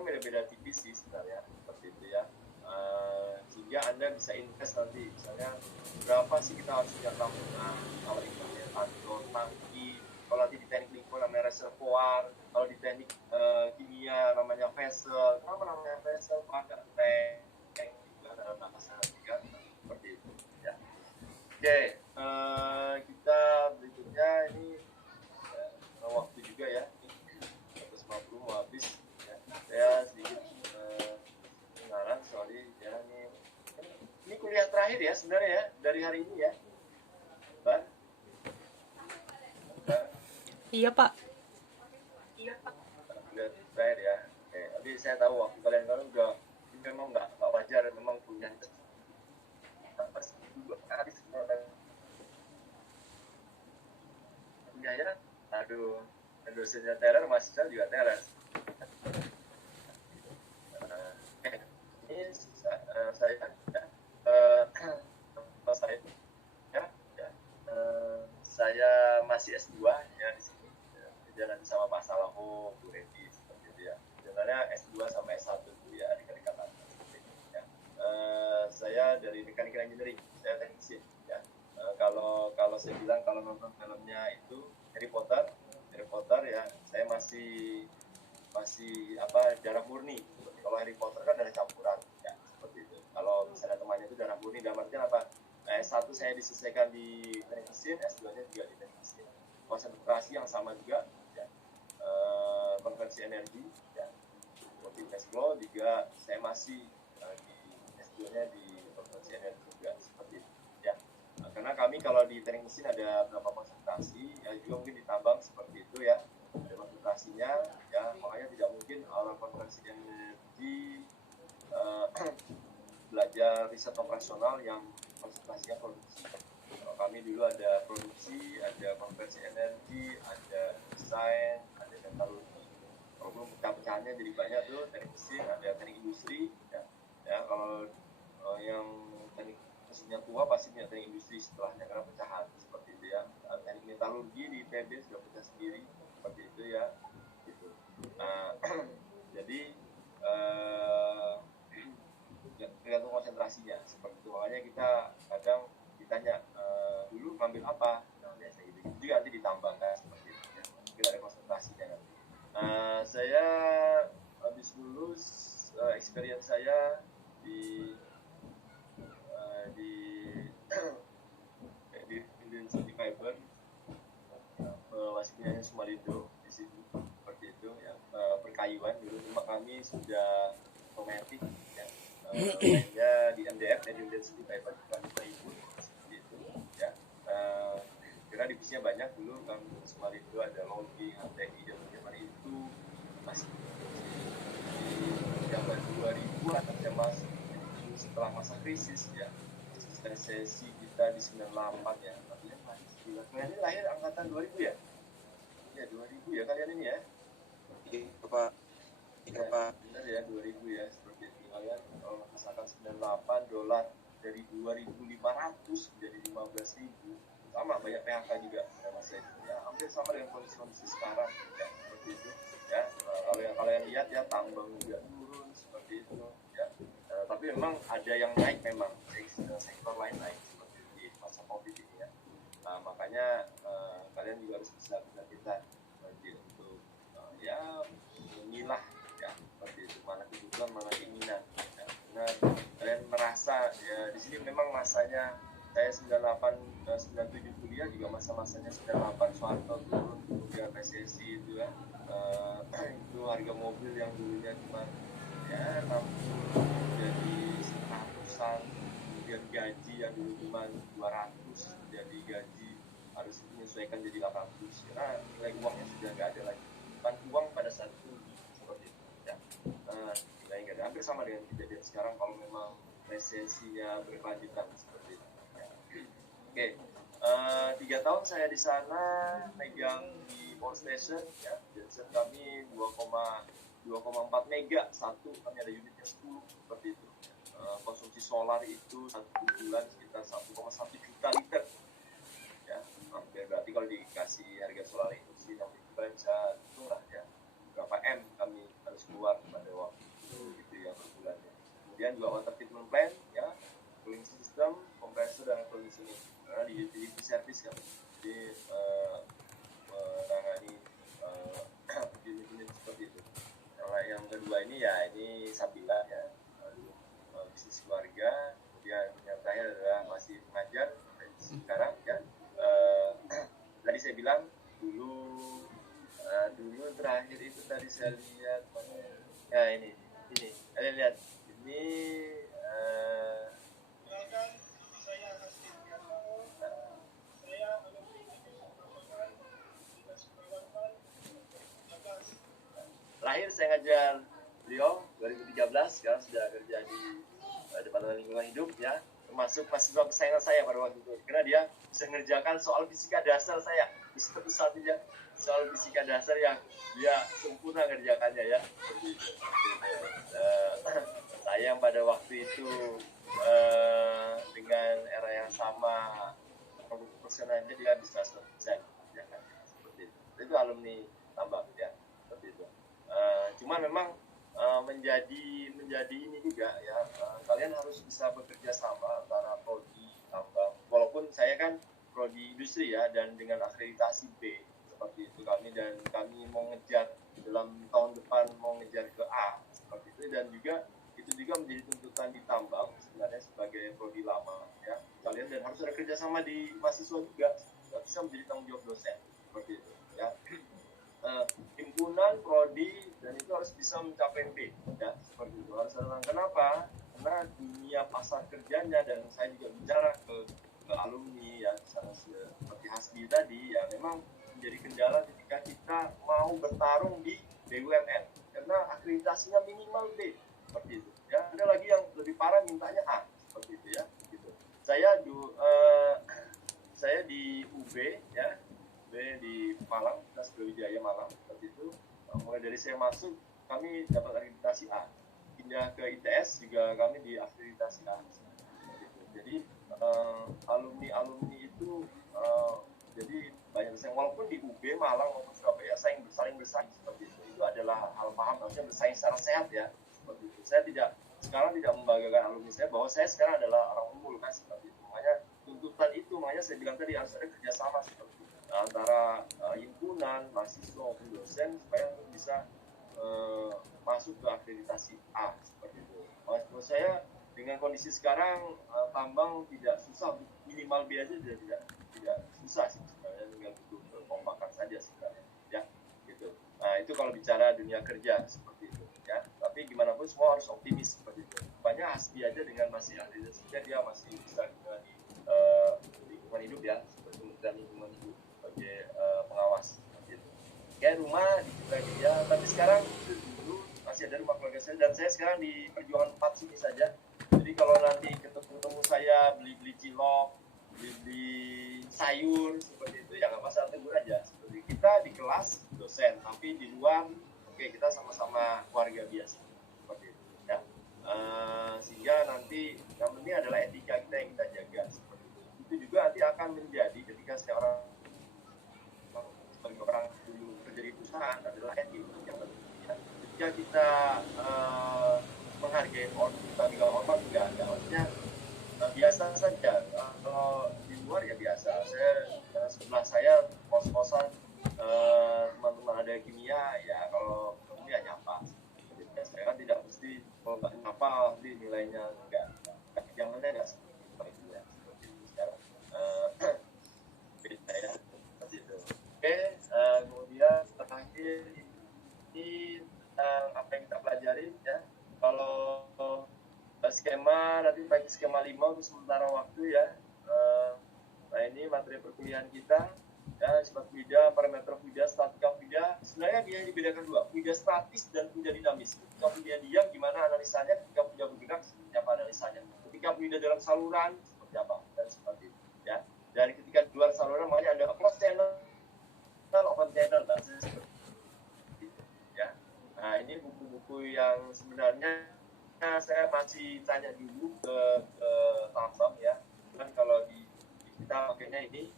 sekarang beda-beda tipis sih sebenarnya, seperti itu ya. Sehingga Anda bisa invest nanti, misalnya berapa sih kita harus punya tabungan, kalau ikannya tandon, tangki, kalau nanti di teknik lingkungan namanya reservoir, kalau di teknik kimia namanya vessel. Kenapa namanya vessel? Maka tank itu adalah bahasa kan, seperti itu ya. Oke, kita berikutnya ini waktu juga ya, 150 mau habis ya. Saya sedikit kenalan sorry ya, ini kuliah terakhir ya sebenarnya ya dari hari ini ya, Mbak. Iya Pak. Kuliah terakhir ya. Oke, tapi saya tahu waktu kalian udah memang nggak wajar, memang punya ya. Aduh, dosennya teror, mahasiswa juga teror. Ini saya saya masih S2 ya di sini, jalan sama Pak Salaho, Bu Redi, seperti itu ya. Sebenarnya S2 sama S1 itu ya dekat-dekatan ya. Saya dari mechanical engineering, saya teknisi ya. Kalau saya bilang kalau nonton filmnya itu Harry Potter ya, saya masih darah murni. Seperti kalau Harry Potter kan darah campuran ya, seperti itu. Kalau misalnya temannya itu darah murni, dalam artian apa? S1 saya diselesaikan di teknik mesin, S2-nya juga di teknik mesin. Konsentrasi yang sama juga ya. Konversi energi ya. Seperti Tesla juga saya masih di S2-nya di konversi energi juga, seperti itu ya. Karena kami kalau di teknik mesin ada beberapa konsentrasi ya, juga mungkin di tambang seperti itu ya, ada konsentrasinya ya, makanya tidak mungkin orang konversi energi belajar riset operasional yang konsentrasinya produksi. Kalau kami dulu ada produksi, ada konversi energi, ada desain, ada metalurgi. Kalau belum pecah-pecahannya jadi banyak tuh, teknik mesin, ada teknik industri ya. Kalau yang teknik mesinnya tua pasti punya teknik industri setelahnya karena pecahan, seperti itu ya. Teknik metalurgi di ITB sudah pecah sendiri, seperti itu ya. Gitu. Jadi tergantung konsentrasinya, seperti itu. Makanya kita kadang ditanya dulu ngambil apa, nah biasa gitu juga nanti ditambah kan, seperti itu ya. Mungkin ada konsentrasinya nanti. Saya habis lulus, experience saya di Indian City Fiber, masih punya Sumalindo di sini, seperti itu ya. Perkayuan dulu, cuma kami sudah otomatis ya. Mainnya di MDF, Indian City Fiber, bukan Ibu, seperti itu ya. Kira divisinya banyak dulu kan, Sumalindo ada logging, ada zaman itu masih di zaman 2000 atau zaman setelah masa krisis ya, resesi kita di 98 ya. Kalian ini lahir angkatan 2000 ya? Ya 2000 ya kalian ini ya? Iya Pak. Iya Pak. Benar ya 2000 ya, seperti itu. Kalian kalau misalkan 98, dolar dari 2.500 menjadi 15.000, sama banyak PHK juga pada masa itu ya, hampir sama dengan kondisi sekarang ya, seperti itu ya. Kalau yang lihat ya, tambang juga turun seperti itu ya. Tapi memang ada yang naik, memang sektor lain naik seperti di masa Covid ini ya. Makanya kalian juga harus bisa kita untuk ya memilah ya, seperti itu, mana kebutuhan mana keinginan ya. Karena kalian merasa ya di sini memang masanya saya 98 97 kuliah juga masa-masanya 98 Soeharto turun, kemudian resesi itu ya. Itu harga mobil yang dulunya cuma ya 60 jadi 100-an, kemudian gaji yang dulu cuma 200 jadi gaji harus menyesuaikan jadi 800 karena nilai uangnya sudah nggak ada lagi, bukan uang pada saat itu seperti itu ya. Nilai nggak ada, hampir sama dengan kejadian sekarang kalau memang resesinya berkelanjutan seperti itu ya. Oke, 3 tahun saya di sana megang di power station ya. Genset kami 2,4 mega satu, kami ada unitnya 10 seperti itu. Konsumsi solar itu satu bulan sekitar 1,1 juta liter ya, hampir berarti kalau dikasih harga solar itu sih nanti kita bisa hitung lah ya berapa M kami harus keluar pada waktu kemudian juga water treatment plant, ya, cooling system, kompresor dan conditioning. Karena di utility service kan, jadi menangani unit-unit seperti itu. Yang kedua ini ya ini sambilan ya, bisnis keluarga. Kemudian yang terakhir adalah masih mengajar sekarang ya. Tadi saya bilang dulu terakhir itu tadi saya lihat ya ini kalian lihat ini terakhir saya ngajar beliau 2013, sekarang sudah kerja di Departemen Lingkungan Hidup ya, termasuk mahasiswa kesayangan saya pada waktu itu, karena dia bisa mengerjakan soal fisika dasar saya, satu-satunya soal fisika dasar yang dia sempurna kerjakannya ya. Saya yang pada waktu itu dengan era yang sama persenannya dia bisa 100% ya kan, seperti itu alumni tambang ya, seperti itu. Cuman memang menjadi ini juga ya, kalian harus bisa bekerja sama antara prodi tambang, walaupun saya kan prodi industri ya, dan dengan akreditasi B seperti itu kami mau ngejar dalam tahun depan, mau ngejar ke A seperti itu, dan juga itu juga menjadi tuntutan di tambang sebenarnya sebagai prodi lama ya kalian, dan harus ada kerjasama di mahasiswa juga, nggak bisa menjadi tanggung jawab dosen seperti itu ya. Himpunan prodi dan itu harus bisa mencapai B ya, seperti itu harus ada. Kenapa? Karena dunia pasar kerjanya, dan saya juga bicara ke alumni ya, misalnya seperti Hasbi tadi ya, memang menjadi kendala ketika kita mau bertarung di BUMN karena akreditasinya minimal B seperti itu ya. Ada lagi yang lebih parah mintanya A seperti itu ya gitu. Saya di UB ya, di Malang, Universitas Brawijaya Malang seperti itu. Mulai dari saya masuk kami dapat akreditasi A, pindah ke ITS juga kami di akreditasi A seperti itu. Jadi alumni itu jadi banyak bersaing, walaupun di UB Malang maupun Surabaya saling bersaing seperti itu adalah hal paham, harusnya bersaing secara sehat ya seperti itu. Saya sekarang tidak membanggakan alumni saya bahwa saya sekarang adalah orang unggul kan seperti itu. Makanya tuntutan itu, makanya saya bilang tadi harus ada kerjasama seperti itu antara himpunan, mahasiswa maupun dosen supaya bisa masuk ke akreditasi A seperti itu. Menurut saya dengan kondisi sekarang tambang tidak susah, minimal B aja tidak susah sih sebenarnya, tinggal butuh kekompakan saja sebenarnya ya gitu. Nah itu kalau bicara dunia kerja seperti itu ya, tapi gimana pun semua harus optimis seperti itu. Banyak Hasbi aja dengan masih akreditasi dia masih bisa di lingkungan hidup ya, seperti Kementerian Lingkungan Hidup sebagai pengawas gitu. Kayak rumah di dia, tapi sekarang dulu masih ada rumah keluarga saya, dan saya sekarang di Perjuangan 4 sini saja. Jadi kalau nanti ketemu saya beli cilok, beli sayur seperti itu ya nggak masalah, tegur aja. Seperti kita di kelas dosen, tapi di luar oke, kita sama-sama keluarga biasa seperti itu ya. Sehingga nanti yang penting adalah etika kita yang kita jaga seperti itu. Itu juga nanti akan menjadi ketika seorang sebagai orang dulu kerja di perusahaan adalah etika yang penting ya. Ketika kita menghargai orang, kita juga hormat juga ada, maksudnya biasa saja. Kalau di luar ya biasa. Sebelah saya kos-kosan teman-teman ada kimia ya, kalau ketemu ya nyapa. Jadi saya kan tidak mesti kalau nggak nyapa nanti nilainya enggak. Yang penting nggak seperti itu ya. Seperti itu sekarang. Beda ya. Seperti itu. Oke, kemudian terakhir ini apa yang kita pelajari ya. Kalau skema nanti pakai skema 5 untuk sementara waktu ya. Nah ini materi perkuliahan kita ya, sifat fluida, parameter fluida, statika fluida. Sebenarnya dia dibedakan dua, fluida statis dan fluida dinamis. Ketika fluida diam gimana analisanya, ketika fluida bergerak seperti apa analisanya, ketika fluida dalam saluran seperti apa, dan seperti itu ya. Dan ketika di luar saluran makanya ada closed channel, open channel, bahasanya seperti itu ya. Nah ini buku-buku yang sebenarnya saya masih tanya dulu ke tambang ya, kan kalau di kita pakainya ini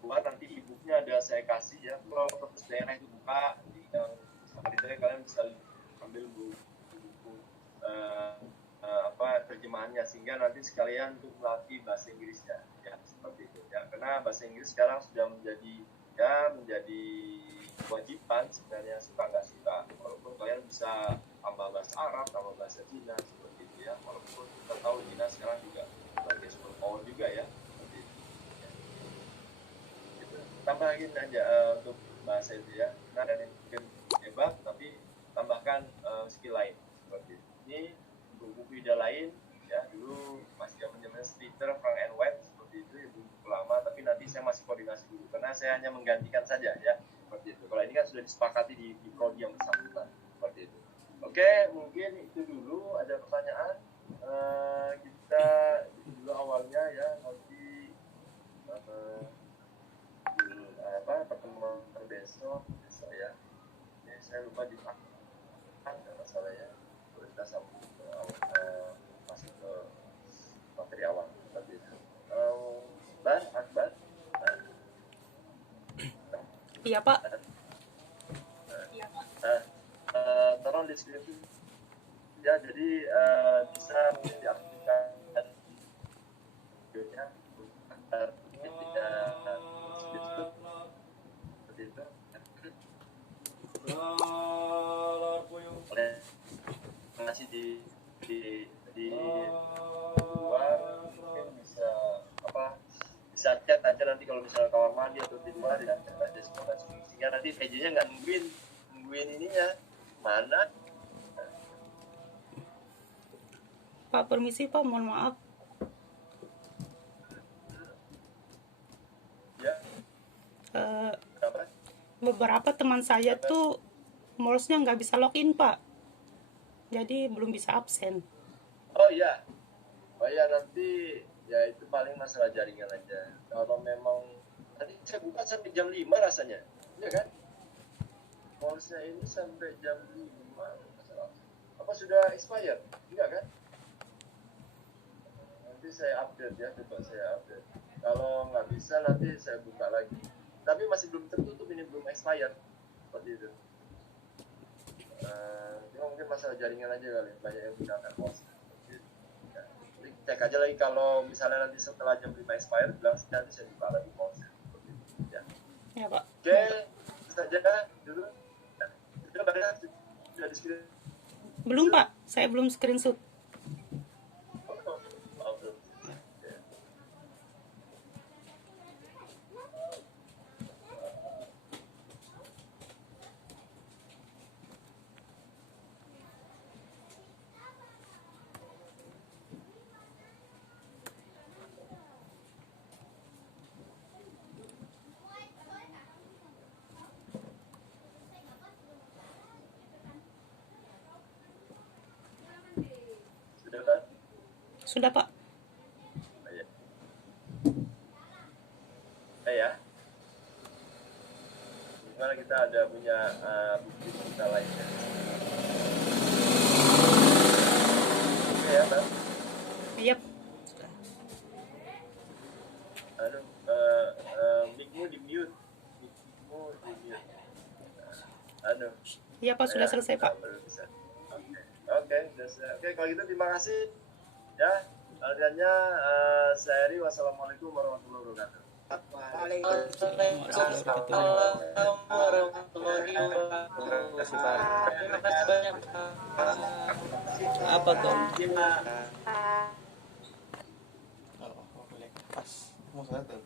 buat nanti e-booknya ada saya kasih ya, kalau perpus daerah itu buka yang seperti itu kalian bisa ambil buku terjemahannya, sehingga nanti sekalian untuk melatih bahasa Inggrisnya ya, seperti itu ya, karena bahasa Inggris sekarang sudah menjadi kewajiban sebenarnya, suka nggak suka, walaupun kalian bisa tambah bahasa Arab, tambah bahasa Cina seperti itu ya, walaupun kita tahu Cina sekarang juga sebagai super power juga ya, seperti itu ya. Gitu. Tambahin aja untuk bahasa itu ya, nah dan mungkin hebat tapi tambahkan skill lain seperti itu. Ini untuk buku ide lain ya, dulu masih zaman Twitter front and web seperti itu ya, buku lama, tapi nanti saya masih koordinasi dulu karena saya hanya menggantikan saja ya, seperti itu. Kalau ini kan sudah disepakati di prodi yang bersangkutan seperti itu. Oke, mungkin itu dulu. Ada pertanyaan? Kita itu dulu awalnya ya, nanti pertemuan besok ya. Ini saya lupa dipakai masalah ya. Kita sambung ke masuk ke materi awal tadi. Akbar. Iya Pak. Tolong deskripsi ya, jadi bisa diaktifkan videonya agar tidak seperti itu. Masih di luar mungkin bisa bisa chat aja nanti kalau misalnya kamar mandi atau di luar, tidak chat aja semoga, sehingga nanti PJ-nya nggak nungguin ininya mana. Pak, permisi Pak, mohon maaf. Ya. Beberapa teman saya tuh mouse-nya nggak bisa login Pak, jadi belum bisa absen. Oh ya nanti ya itu paling masalah jaringan aja. Kalau memang tadi saya buka sampai jam 5 rasanya, iya kan? Mouse-nya ini sampai jam 5. Apa sudah expired? Enggak kan? Nanti saya update ya, coba saya update. Kalau nggak bisa nanti saya buka lagi. Tapi masih belum tertutup, ini belum expired. Seperti itu. Cuma mungkin masalah jaringan aja kali, banyak yang gunakan mouse. Ya. Jadi cek aja lagi, kalau misalnya nanti setelah jam 5 expired, bilang nanti saya buka lagi mouse. Ya. Ya Pak. Oke, saja dulu. Sudah di screen. Belum Pak, saya belum screenshot. Sudah Pak. Ya. Gimana, kita ada punya bukti kita lainnya. Oke ya, Bang. Iya. Mic-mu di mute. Iya Pak, sudah selesai Pak. Oke, kalau gitu terima kasih ya. Akhirnya saya Eri, wassalamualaikum warahmatullahi wabarakatuh. Waalaikumsalam warahmatullahi wabarakatuh. Terima kasih banyak. Apa tuh? Terima Oh, boleh. Pas. Mau saya tuh.